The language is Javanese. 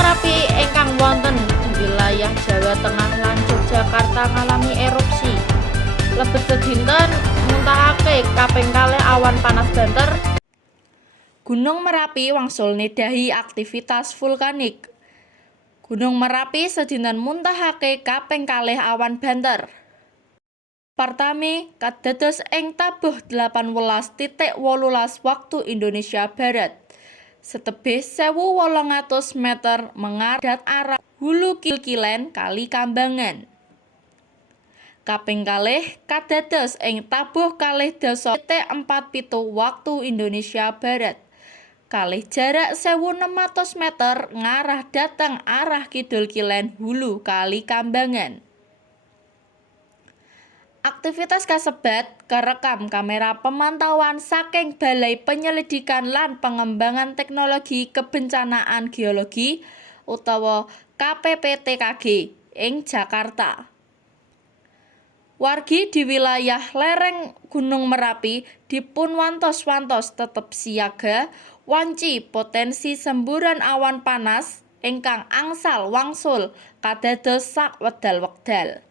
Merapi ingkang wonten ing wilayah Jawa Tengah lan Yogyakarta ngalami erupsi. Lebet sedinten muntahake kaping kalih awan panas banter. Gunung Merapi wangsul nedahi aktivitas vulkanik. Gunung Merapi sedinten muntahake kaping kalih awan banter. Pertami kadados ing tabuh 18.18 waktu Indonesia Barat. Setebih 1.800 meter menghadap arah hulu Kilkilen Kali Kambangan. Kaping kalih kadados ing tabuh 2.4 waktu Indonesia Barat. Kalih jarak 1.600 meter ngarah dateng arah kidul Kilen hulu Kali Kambangan. Aktivitas kasebat kerekam kamera pemantauan saking Balai Penyelidikan lan Pengembangan Teknologi Kebencanaan Geologi utawa KPPTKG ing Jakarta. Wargi di wilayah lereng Gunung Merapi dipun wantos-wantos tetep siaga wanci potensi semburan awan panas ingkang angsal wangsul kadados sak wekdal-wekdal.